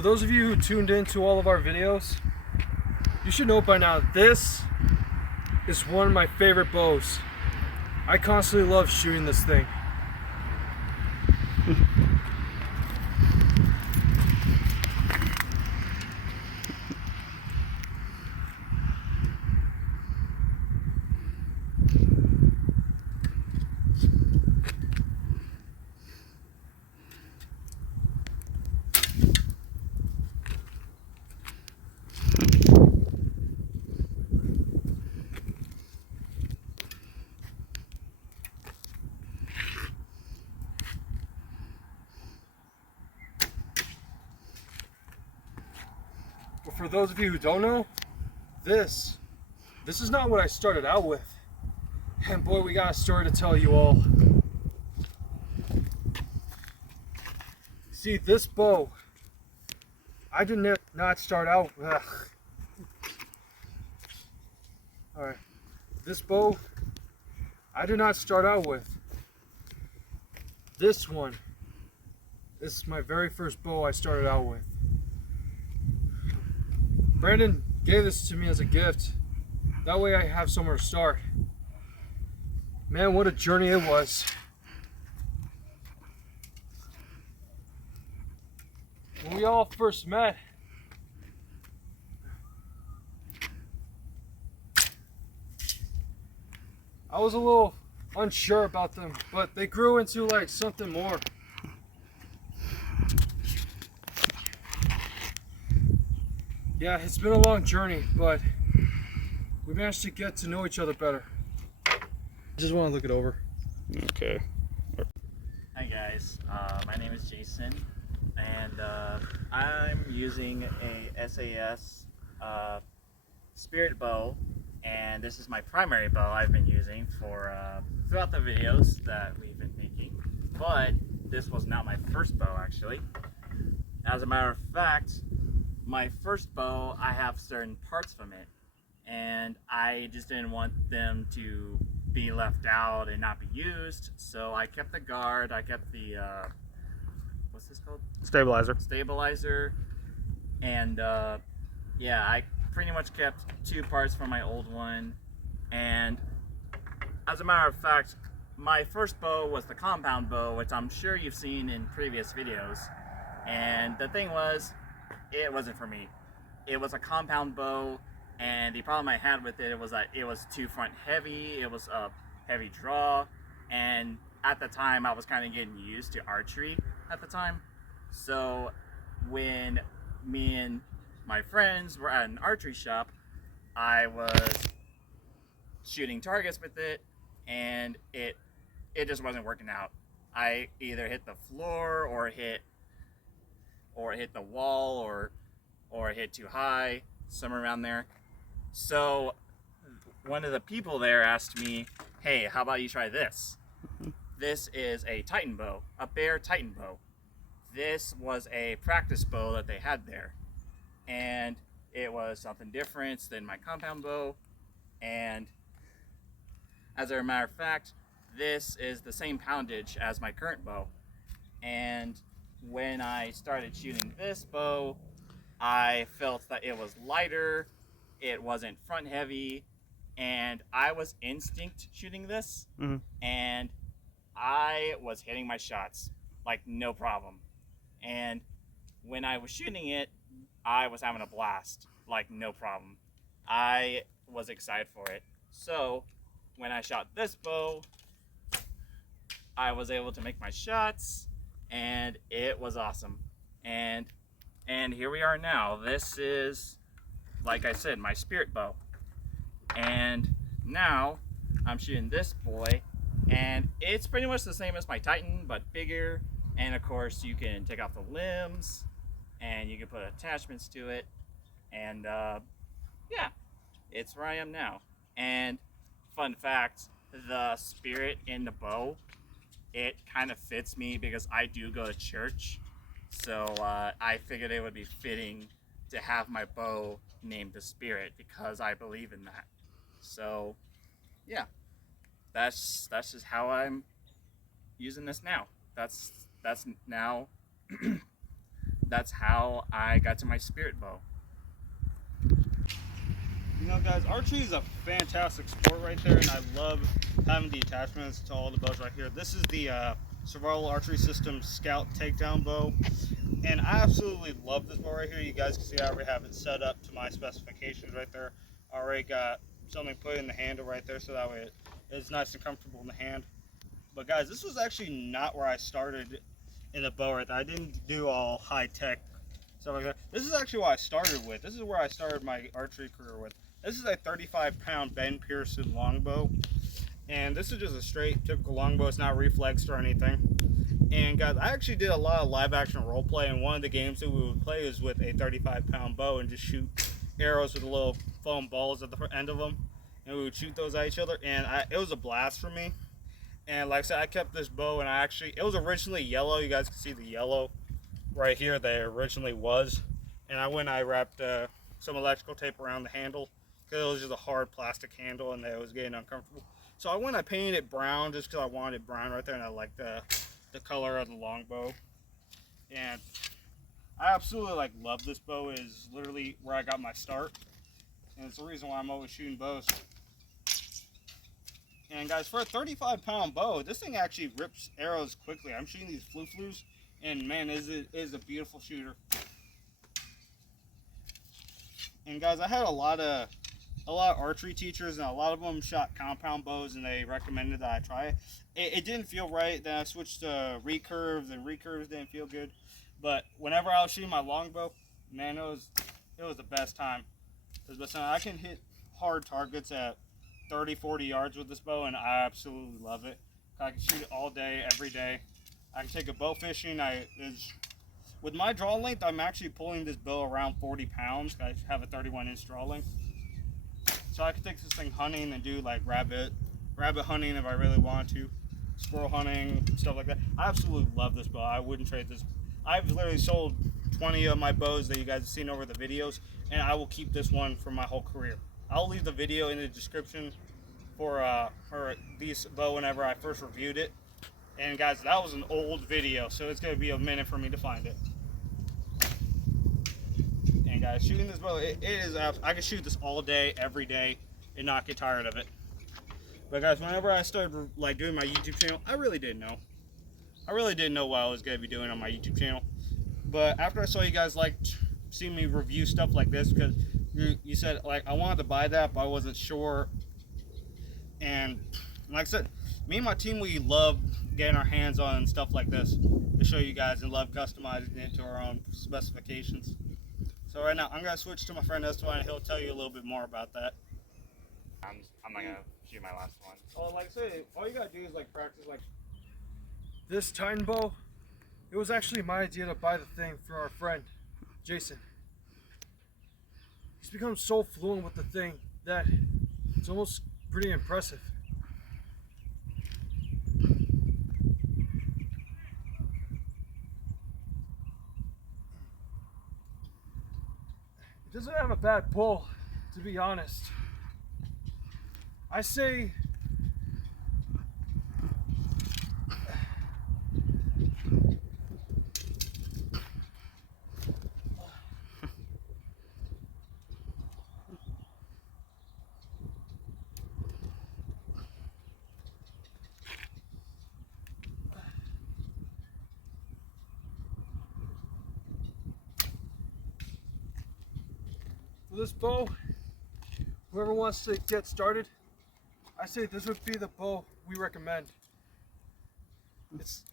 For those of you who tuned in to all of our videos, you should know by now this is one of my favorite bows. I constantly love shooting this thing. But for those of you who don't know, this is not what I started out with. And boy, we got a story to tell you all. See, this bow, I did not start out. Alright, this bow, I did not start out with. This one, this is my very first bow I started out with. Brandon gave this to me as a gift. That way I have somewhere to start. Man, what a journey it was. When we all first met, I was a little unsure about them, but they grew into like something more. Yeah, it's been a long journey, but we managed to get to know each other better. I just want to look it over. Okay. Hi guys, my name is Jason, and I'm using a SAS spirit bow, and this is my primary bow I've been using for throughout the videos that we've been making. But this was not my first bow, actually. As a matter of fact, my first bow, I have certain parts from it, and I just didn't want them to be left out and not be used, so I kept the guard, I kept the what's this called? Stabilizer, and yeah, I pretty much kept two parts from my old one. And as a matter of fact, my first bow was the compound bow, which I'm sure you've seen in previous videos, and the thing was, it wasn't for me. It was a compound bow, and the problem I had with it was that it was too front heavy, it was a heavy draw, and at the time I was kind of getting used to archery at the time. So when me and my friends were at an archery shop, I was shooting targets with it, and it just wasn't working out. I either hit the floor or hit the wall or hit too high, somewhere around there. So one of the people there asked me, hey, how about you try this? This is a Titan bow, a Bear Titan bow. This was a practice bow that they had there, and it was something different than my compound bow. And as a matter of fact, this is the same poundage as my current bow. And when I started shooting this bow, I felt that it was lighter, it wasn't front heavy, and I was instinct shooting this, and I was hitting my shots like no problem. And when I was shooting it, I was having a blast like no problem. I was excited for it. So when I shot this bow, I was able to make my shots, and it was awesome. And here we are now. This is, like I said, my spirit bow. And now I'm shooting this boy, and it's pretty much the same as my Titan, but bigger. And of course, you can take off the limbs, and you can put attachments to it. And yeah, it's where I am now. And fun fact, the spirit in the bow, it kind of fits me because I do go to church. So I figured it would be fitting to have my bow named the Spirit because I believe in that. So yeah, that's just how I'm using this now. That's now that's how I got to my spirit bow. You know, guys, archery is a fantastic sport right there, and I love having the attachments to all the bows right here. This is the Survival Archery System Scout Takedown Bow, and I absolutely love this bow right here. You guys can see I already have it set up to my specifications right there. I already got something put in the handle right there, so that way it's nice and comfortable in the hand. But guys, this was actually not where I started in the bow right there. I didn't do all high-tech stuff like that. This is actually what I started with. This is where I started my archery career with. This is a 35-pound Ben Pearson longbow, and this is just a straight typical longbow. It's not reflexed or anything. And guys, I actually did a lot of live action role play, and one of the games that we would play is with a 35-pound bow and just shoot arrows with little foam balls at the end of them, and we would shoot those at each other, and it was a blast for me. And like I said, I kept this bow, and it was originally yellow. You guys can see the yellow right here that it originally was. And I wrapped some electrical tape around the handle because it was just a hard plastic handle and it was getting uncomfortable. So I painted it brown just because I wanted it brown right there, and I liked the color of the longbow. And I absolutely love this bow. It is literally where I got my start, and it's the reason why I'm always shooting bows. And guys, for a 35-pound bow, this thing actually rips arrows quickly. I'm shooting these flu-flus, and man, it is a beautiful shooter. And guys, I had a lot of archery teachers, and a lot of them shot compound bows, and they recommended that I try it. It didn't feel right. Then I switched to recurves, and recurves didn't feel good. But whenever I was shooting my longbow, man, it was the best time. I can hit hard targets at 30-40 yards with this bow, and I absolutely love it. I can shoot it all day, every day. I can take a bow fishing. With my draw length, I'm actually pulling this bow around 40 pounds. I have a 31-inch draw length, so I can take this thing hunting and do like rabbit hunting if I really want to, squirrel hunting, stuff like that. I absolutely love this bow. I wouldn't trade this. I've literally sold 20 of my bows that you guys have seen over the videos, and I will keep this one for my whole career. I'll leave the video in the description for this bow whenever I first reviewed it. And guys, that was an old video, so it's going to be a minute for me to find it. And guys, shooting this bow, I can shoot this all day, every day, and not get tired of it. But guys, whenever I started doing my YouTube channel, I really didn't know. I really didn't know what I was going to be doing on my YouTube channel. But after I saw you guys seeing me review stuff like this, because you said I wanted to buy that, but I wasn't sure. And like I said, me and my team, we love getting our hands on stuff like this to show you guys, and love customizing it to our own specifications. So right now, I'm going to switch to my friend Estavan, and he'll tell you a little bit more about that. I'm not going to shoot my last one. Oh, like I said, all you got to do is practice This Titan bow, it was actually my idea to buy the thing for our friend, Jason. He's become so fluent with the thing that it's almost pretty impressive. It doesn't have a bad pull, to be honest. I say for this bow, whoever wants to get started, I say this would be the bow we recommend.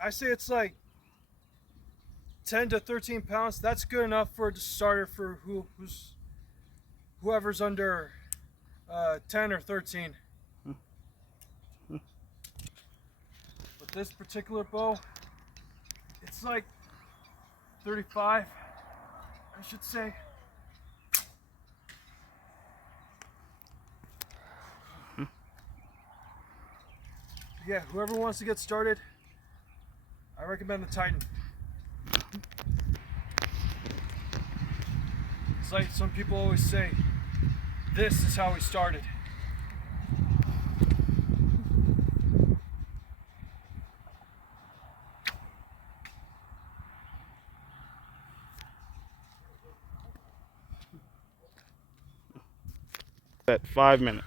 I say it's like 10 to 13 pounds. That's good enough for a starter for whoever's under 10 or 13. But this particular bow, it's like 35, I should say. Yeah, whoever wants to get started, I recommend the Titan. It's like some people always say, this is how we started. at 5 minutes.